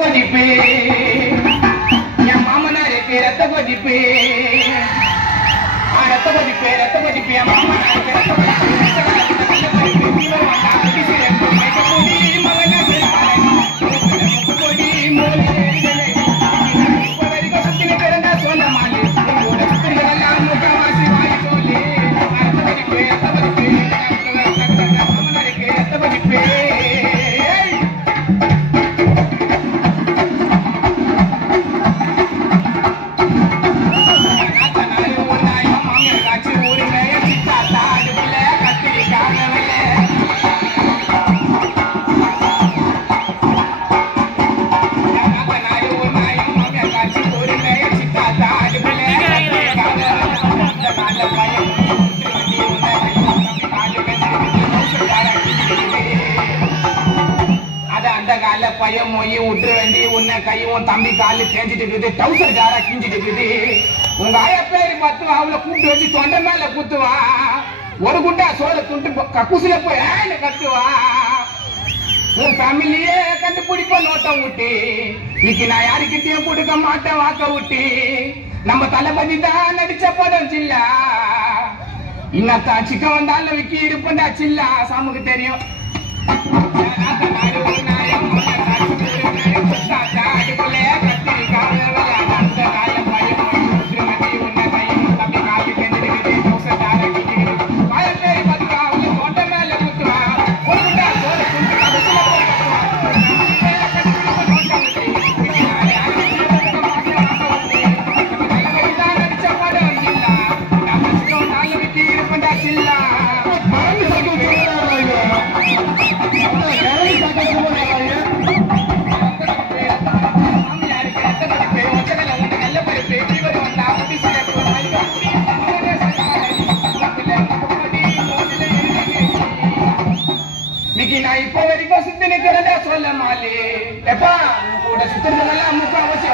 கொதிப்பு என் மாமனாருக்கு ரத்த கொதிப்பு ரத்த கொதிப்பு ரத்த கொதிப்பு என் மாமனாருக்கு ரத்த பையன் மொய் விட்டு வேண்டி உன்னை கையும் தம்பி காலு தேஞ்சிட்டு இருக்குது டவுசர் ஜாரா கிஞ்சிட்டு இருக்குது உங்க ஆயா பேரு பார்த்து அவளை கூப்பிட்டு வச்சு தொண்டை மேல குத்துவா ஒரு குண்டா சோழ துண்டு கக்குசில போய் கத்துவா உன் ஃபேமிலியே கண்டுபிடிப்ப நோட்டம் விட்டு இன்னைக்கு நான் யாருக்கிட்டையும் கொடுக்க மாட்டேன் வாக்க விட்டு நம்ம தளபதி தான் நடிச்ச படம் சில்லா இன்னத்தான் சிக்கன் வந்தாலும் விக்கி இருப்பண்டா சில்லா சாமுக்கு தெரியும் நான் இப்ப வரைக்கும் சுத்தி நிக்கிறதே சொல்ல மாலே எப்பா கூட சுத்துறதுனால முக்காவாசி